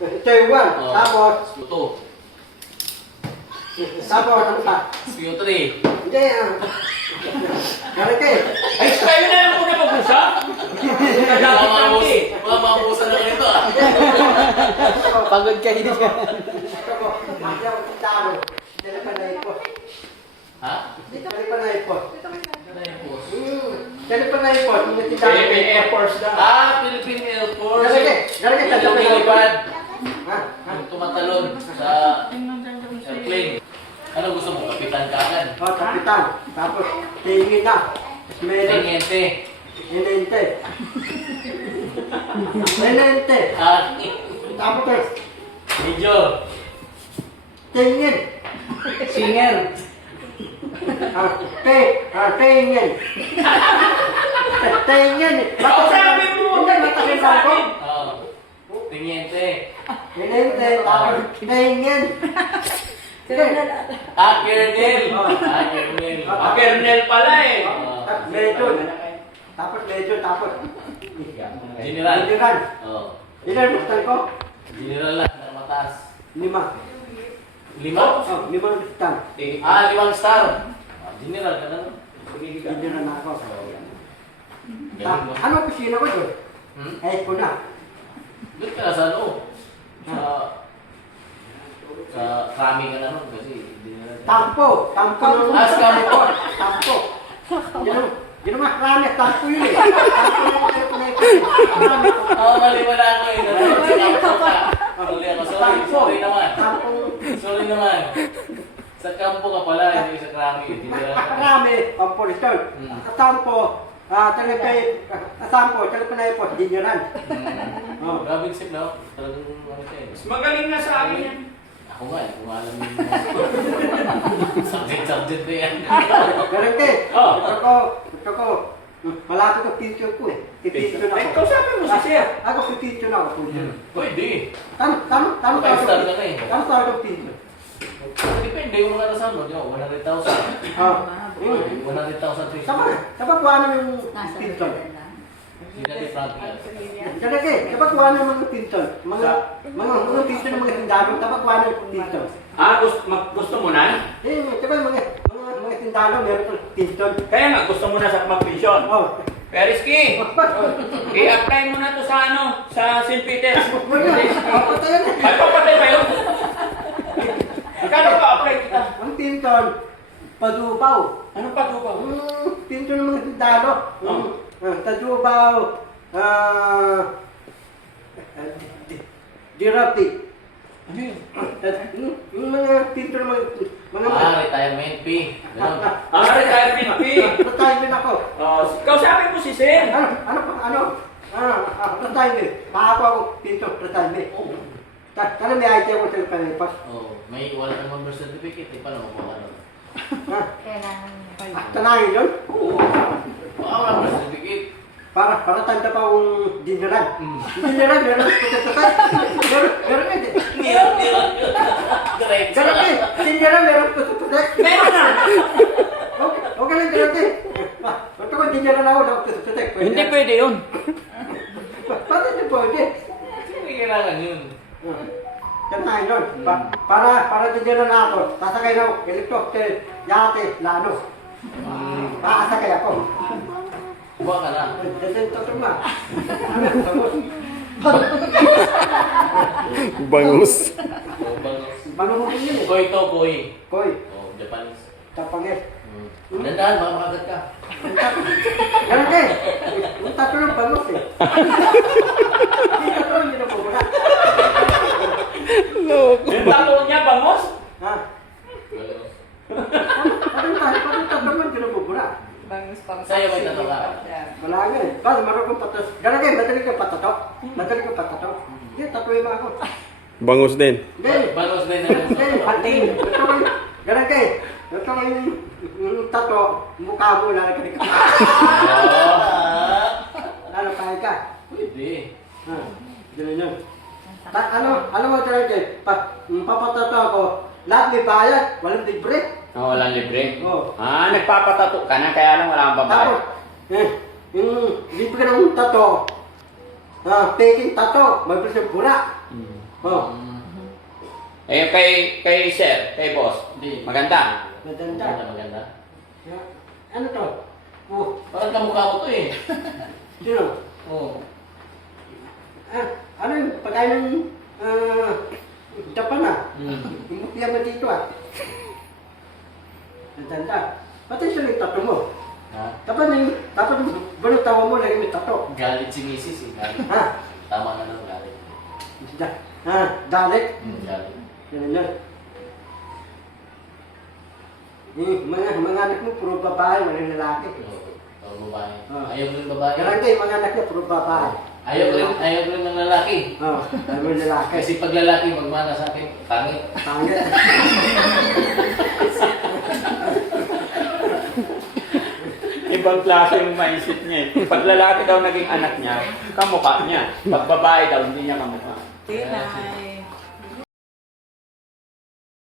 Ito yung one. Oh. Tapos, Sputo. tapos, ano pa? Sputo 3. Hindi, Garete. Ay, kayo na lang muna mag-usap. Mga mabusan na ito ah. Pagod ka hindi ka. Ito ko, hindi ako talo. Dali pa na ipot. Ha? Dali pa na ipot. Ano yung post? Dali pa na ipot. Hindi titalo. Philippine Air Force na. Philippine Air Force. Garete. Garete. Yung Tatlo na lumilipad. Ha? Yung tumatalon sa airplane. Ano gusto mo? Kapitan ka agad? O, kapitan. Tapos, tingin na. Meron. Teniente. Inente. Inente. Tapos, Medyo. tingin. Singer. Tingin. Tingin. Sabi mo, Hindi, matakin sa ako. akin. Teniente. Inente. Tapos, tingin. Colonel. Colonel. Kernel pala eh. Medyo. Tapos, medyo. Tapos, General. General. Oh. Ilan gusto ko? General lang. Mataas. 5. 5? Oh, 5 gusto. 5 star. General ka na. General na ako. Galing mo. Ano opisina ko doon? Ay, ko na. Doon ka na sa ano? Sa kraming ka na nun kasi general. Tampo. Tampo. Ah, tampo. Tampo. Yun ang marami. Tampo yun eh. Tampo na yung telepono ito. Mali wala ako eh. Mali ako. Sorry naman. Tampo. Sorry naman. Sa kampo ka pala, hindi sa kraming. General ka na. Marami. Tampo nito. Tampo. Tampo. Telepono ito. General. Grabe sip na. Talagang ano siya eh. Mas magaling na sa akin yan. Ako nga eh, kung alam mo yung subject na yan. Ganun ka eh. Oh. Ito ko. Malapit ang picture ko eh. Pipicture na Ay, ako. kausapin mo si Sir. Ako pipicture na ako. Pwede. Tama Five-star ka na eh. Tama tayo ng picture. Depende kung magkakasama mo. Di ba? 100,000. 100,000 Kapag kuha na yung picture. Hindi natin Frankie yan. Ganun ka eh. Kapag kuha na yung picture. Mga picture ng mga tindado. Kapag kuha na yung picture. Gusto mo na? Eh, kapag mga tindado meron kong picture. Kaya nga, gusto mo na sa mag-vision. Oh. Periski, i-apply mo na to sa sa St. Peter's. Wala. Papatayan na. Ay, papatay ba yun? Kano pa apply kita? Ang picture. Padubaw. Anong patubaw? Picture ng mga tindado. Tadubaw. Dirati. Ano yun? Yung mga picture ng mga Retirement fee. Ganun. Retirement fee. retirement ako. Kausapin mo si Sir. Retirement. Makakuha ako picture retirement. Kaya may idea ko sa kanipas. Oh, may wala namang birth certificate. Eh, paano mo ano? Tanahin yun. Wala birth certificate. Para tanda pa akong general. General, meron puti-puti. Meron eh. Correct. Meron eh. General, meron puti-puti. Meron na. Okay lang, meron eh. Ito ko general ako, puti-puti. Hindi pwede yun. Paano hindi pwede? Hindi kailangan yun. Tanahin yun. Para general na ako, sasakay na ako, helicopter, yate, lano. Makasakay ako. Kuha ka na. Tatong na. Bangus. Oh, bangos. Manuhukin yun eh. Koy to, koy. Koy, Oh, Japanese. tapangit. Dandahan, baka makagat ka. Ganun eh. Yung tato ng bangos eh. Hindi tato yung ginapubula. Yung tato niya, bangos? Ha? Anong tato yung ginapubula? Sa'yo may tato ka. Wala nga eh. Basta meron kong patos. Ganun eh, madali kong patato. Madali kong patato. Hindi, tatuin ba ako? Bangus din. Hindi. Bangos din Hindi, pati. Ganun ka eh. Ito ko yung tato, mukha mo, lalagay ka. Lalapay ka. Pwede. Ganun yun. Ano mo talaga eh, papatato ako, lahat may bayad, walang libre. Walang libre. Oo. Nagpapatato ka na, kaya lang wala kang babayad. Tapos, yung libre ng tato, peking tato, may presyo bura. Oh, Eh, kay sir, kay boss. Hindi. Maganda. maganda. Maganda. Ano to? Oh, Parang kamukha ko to eh. sino? Oo. Ano yung pagkain ng Japan ah? Mm. Yung mo dito ah. Maganda. Pati siya yung tato mo. Ha? Dapat tawa mo lagi may tato. Galit si Mrs. eh. Galit. Ha? Tama na lang galit. Dalit. Galit. Yan yan. Mga anak mo puro babae, walang lalaki. Oo, babae. Ah. Ayaw ko rin babae. Garante, mga anak niya puro babae. Ayaw ko rin ng lalaki. Ayaw mo lalaki. Kasi pag lalaki magmana sa akin, pangit. Pangit. Ibang klase yung mindset niya eh. Pag lalaki daw naging anak niya, kamukha niya. Pag babae daw, hindi niya kamukha. Good night.